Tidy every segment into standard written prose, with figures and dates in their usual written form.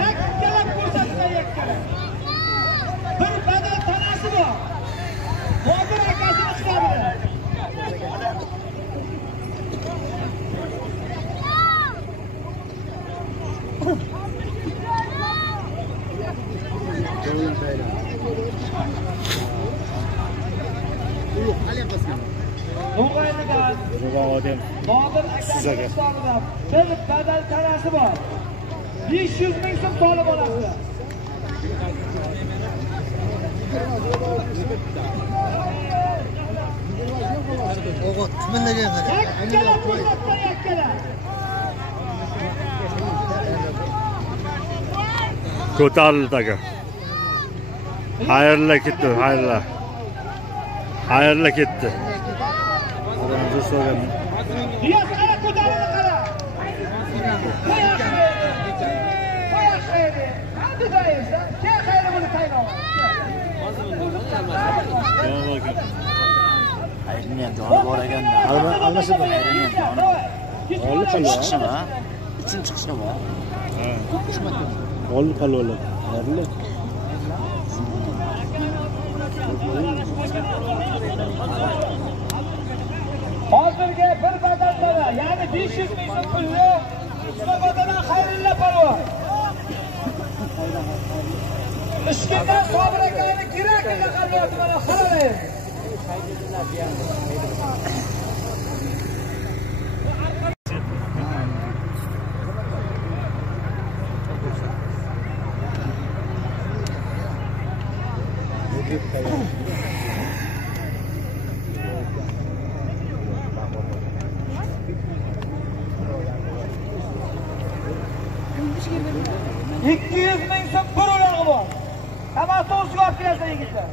Yakkalab ko'rsatma yakkalab. Bir badal tanasi bor. Botir akasini chiqardi. Botir akasini hisobidan bir badal tanasi bor. 500 ming so'm solib oladi. O'g'ot, tumanlagan qara. Yakkalab ko'rsatma yakkalab. Ko'tarildi aka. Xayrli ketdi, xayrli. Xayrli ketdi. O'zimiz so'ragan. Yo'q, qara ko'tarildi qara. Hadi daysa, kel xayri buni tayinlab. Xayrni ham joni bor ekanda. Almashib xayrni ham joni. Olib chiqishmi? İçin chiqishmi? Ha. Olib qolib. Xayrli. Hozirga bir badalda, ya'ni 500 ming so'm pulni Kashkadaredan xayrilla palvon. Ishqildan Sobir akani kerak laqabiyati mana qarang. $200 ming so'm bir ulog'i bor. Tamasi o'zga olib kelsa yigitlar.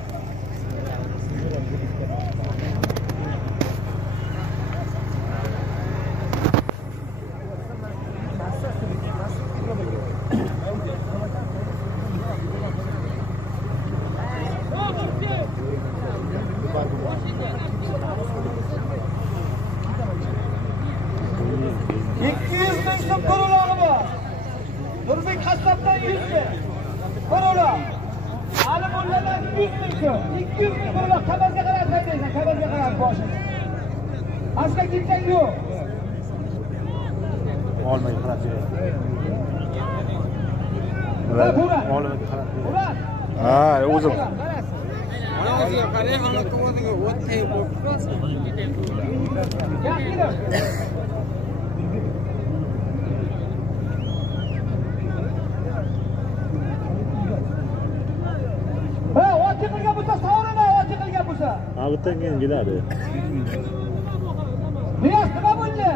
Aslında kimsen yok. Olmayı qarab beradi. Olmayı qarab beradi. Ha, o'zim. Mana o'ziga qarang, ana to'g'riga o't tayib qo'yibsiz. Ha, o'ti qilgan bo'lsa, savrana o'ti qilgan bo'lsa. Ha, bittadan keyin keladi. Niyaz nima bo'ldi?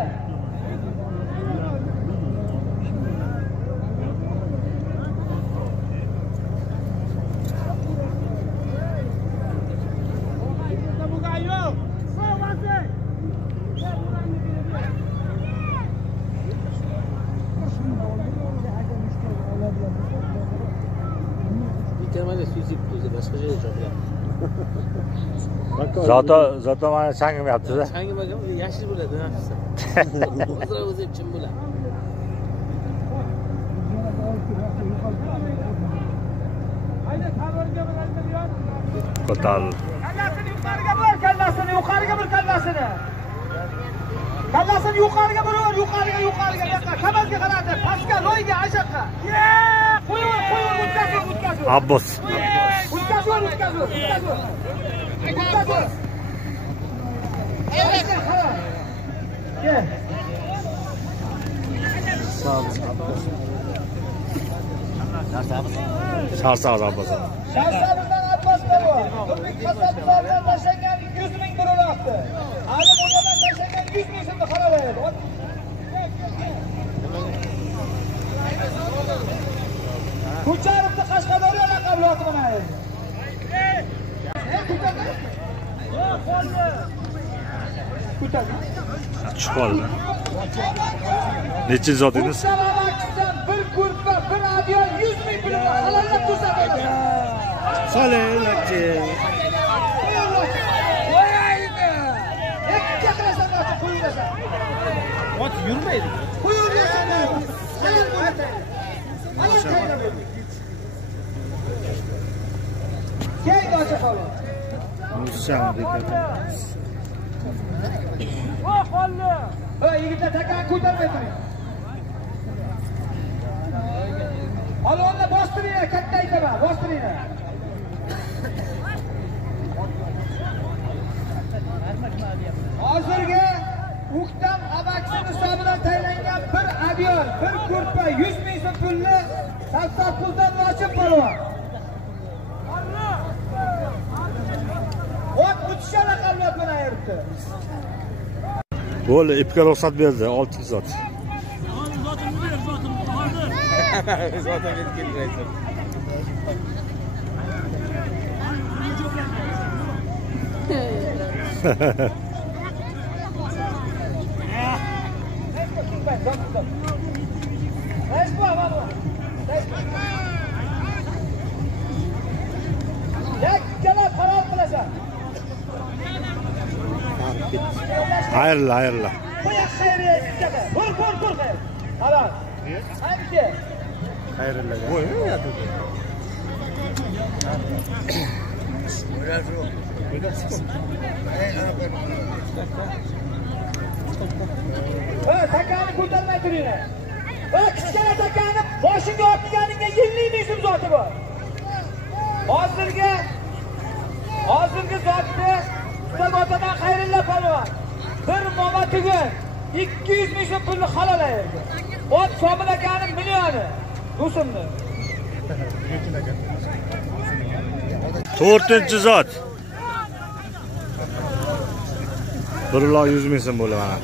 Zato mana changimayapti-da. Changimagan, yashil bo'ladi, nafsi. O'zi chin bo'ladi. Hayda, tavorga bir aytadilar. Qo'tal. Kallasini yuqoriga bor, kallasini yuqoriga bir kallasini. Kallasini yuqoriga bir, yuqoriga yoqqa. Kamazga qaradi, pastga, loyga, ashaqqa. Qo'y, o'tkazib. Abbos. O'tkazib. Gel. Sharsabz Abbos. Sharsabzdan Abbos bor. Turmush kasablardan tashlangan 200 ming bir uloqdi. Hali bundan tashlangan 100 ming so'mni qaralaydi. Ko'charimni Kashkadare laqabloti mana. Chiqoldi. Necha zot edingiz? Bir ko'rpa, bir avion 100 ming pulni halallab ko'rsatadi. Salomati. Ikki Ot yurmaydi. Qo'yaversin. Keng ocha qoldi. Yigitlar takani ko'tarmay turing. Olonni bostiringlar, katta aytaman, bostiringlar. Hozirgi Uktam abaksi hisobidan tayinlangan bir avion, bir ko'rpa 100 ming so'm pulni safsat puldan ochib bo'ladi. Ot o'tisha raqamlar bilan ayiribdi. Bo'ldi, ipga ruxsat berdi, 600 zot. Zotan keldi. Hayırlı, hayırlı. Hayırlı. Takani ko'tarmay turinglar. Kichkina takani boshiga otganingga 50 ming so'm zoti bor. Hozirgi zotni Samotadan xayrilla palvon. Bir momo tugun 200 ming so'm pulni halol ayirdi. Ot Somil akaning millioni. Do'stimni. 4-chi zot. 100 ming so'm bo'ldi mana.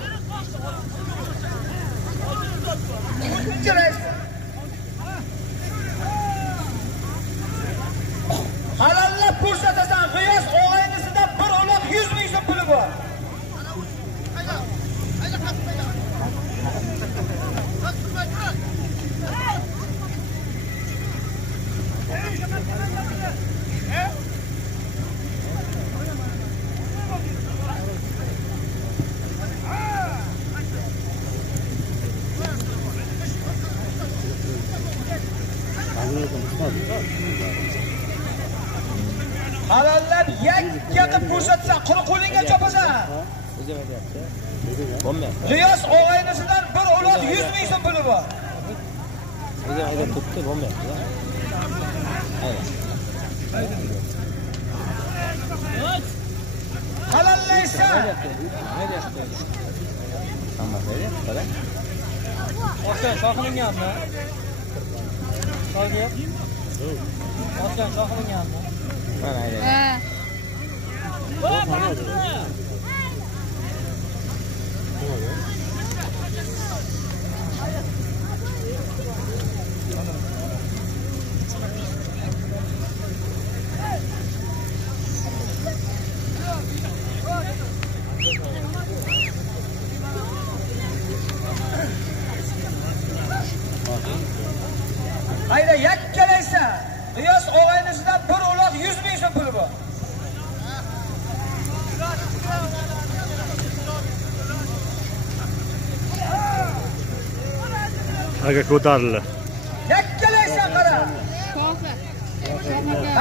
Halallab ko'rsatasan, G'iyos o'g'aynisidan bir uloq 100 ming so'm puli bor. Halallab yakka ko'rsatsa, qo'lingga chopasan. G'iyos o'g'aynisidan bir uloq 100 ming so'm puli bor. Halallaysa. Oskan sho'xlinganmi? Solga. Oskan sho'xlinganmi? Mana ayda. Hayda yakkalaysa, G'iyos o'g'aynisidan bir uloq 100 ming so'm puli bor. Aka ko'tarildi. Yakkalaysa qara.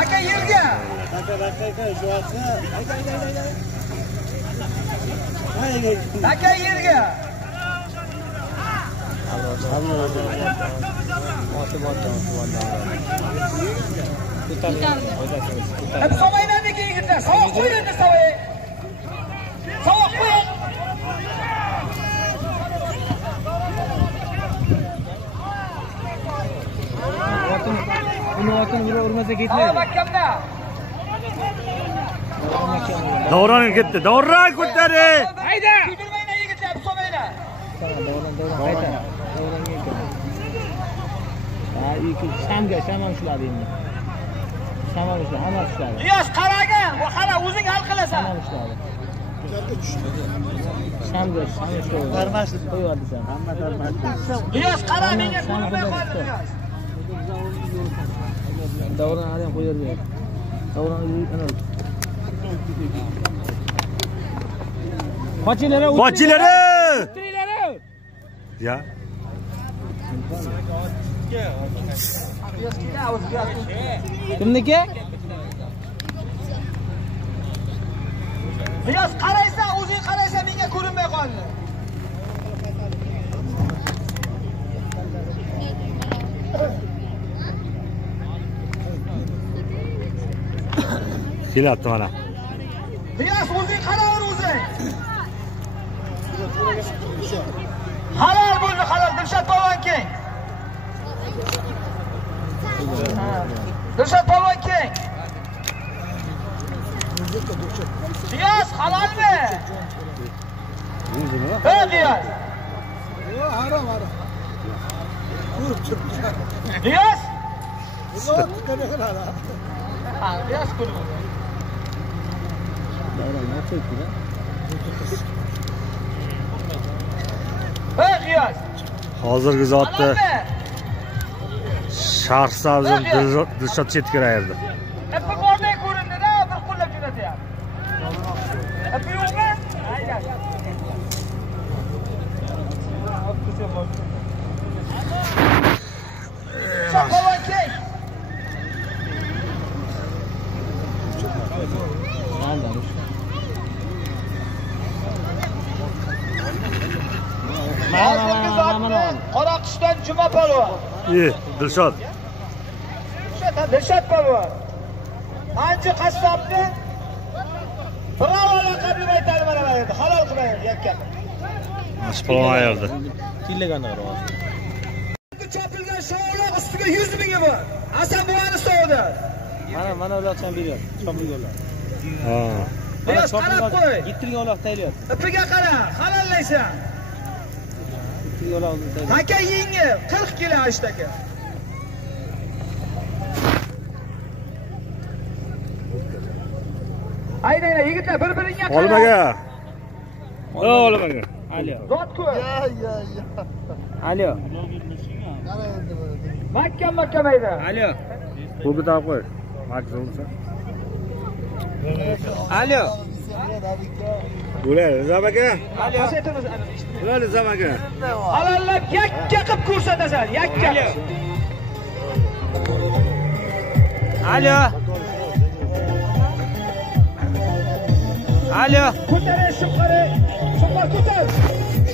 Aka yerga. Aka yerga. Hep sobaylarni yigitlar, sovuq qo'ying, sovuq. Sovuq qo'ying. Uni otini bir urmasa ketmaydi. Makkamda. Davron ketdi. Davron ko'tari. Hayda. Kuydirmaylar yigitlar, sobaylar. Davron. Samga shamam shulardi endi. Shamam shular, hamma shular. G'iyos qaragin, bu qara o'zing hal qilasan. Shamam shular. Samga shular. Qarmasin qo'yadi sen. Hamma qarmasin. G'iyos qara menga ko'rmay qoldi. Davron ham qo'yadi. Davron ana. Qochinglar. Qochinglar. Tiringlar. Ya. Kimniki? Niyoz qaraysan, o'zing qaraysan, menga ko'rinmay qoldi. Kelyapti mana. Niyoz o'zing qaraver o'zing. Halol bo'ldi, halol. Dilshod polvon keng. Dilshod polvon keng. Niyoz halolmi? Niyoz. Harom. Niyoz? Ha, Niyoz ko'rib. Niyoz. Hozirgi zotda sharh sabzi Dilshod chetkiraydi. Epi borday ko'rindi-da, bir qo'llab jo'natyapti. Epi yo'qmi? Ayda. Polvon keng. Hozirgi zotni Qoraqishdan Juma polvon. Dilshod. Dilshod polvon. Ancha qassobni Bravo laqabli aytadi mana endi. Halol qilaydi yakka. Mana polvon ayoldi. Killagan qaror. Chopilgan sho'g'loq ustiga 100 ming bor. Hasan buvani stovda. Mana ulardan beryapti. Chopilganlar. Ha. Niyoz qarab qo'y. 7 ming uloq tayyorlayapti. Ipiga qara, halollaysan. 7 ming uloq tayyorlayapti. Aka yengi 40 kilo ashtaka. Ayda yigitlar bir-biringga qara. Olmaga. Olmaga. Alo. Zotku. Alo. Mahkam ayda. Alo. Qo'lga taqib qo'y. Maksimumsa. Alo. Ular Nizam aka. Alo. Ular Nizam aka. Halollab yakka qilib ko'rsatasan, yakka. Alo. Alo. Ko'tarish shunqari. Shunqar ko'tar.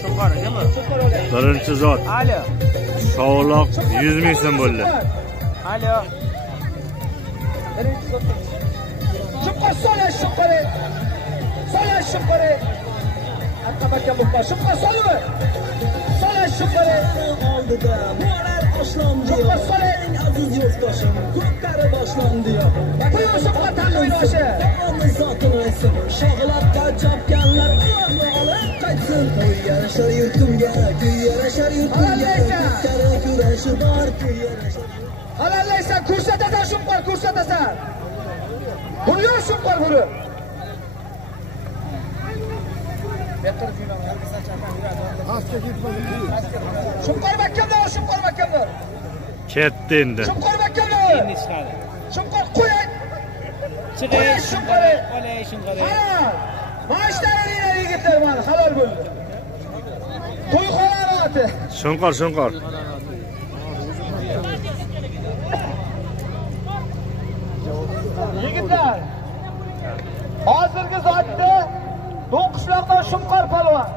Shunqar nima? Shunqar o'la. Birinchi zot. Alo. Sho'g'loq 100 ming so'm bo'ldi. Alo. Shunqar solash shunqari. Solash shunqari. Attabakka muhta. Shunqar solma. Solash shunqari. Oldida mo'rar oshlandi. Shunqar soling aziz yurtdoshim. Kupkari boshlandi. Qo'y shunqar taqvir oshi. Sho'g'laqqa chopganlar olib qaytsin. Yarashar yurtimga, yarashar yurtimga. Kurashi bor, yarashar. Halollaysan, ko'rsatasan shunqar, ko'rsatasan. Buni shunqar buni. Shunqar makkamda, shunqar makkamda. Ketdi endi. Shunqar makkamda. Endi chiqadi. Shunqar qo'y. Chiqay shunqari. Olay shunqari. Mashtaringlar yigitlar mana halol bo'ldi. To'yxona oti. Shunqor. Yigitlar. Hozirgi zotda Do'qishloqdan Shunqor polvon.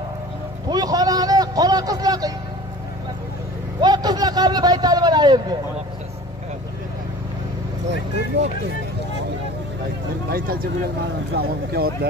To'yxonani qora qizlar. Voy qizlar qabli baytali mana yerda. Baytalchi bilan mana shu avomga o'tdi.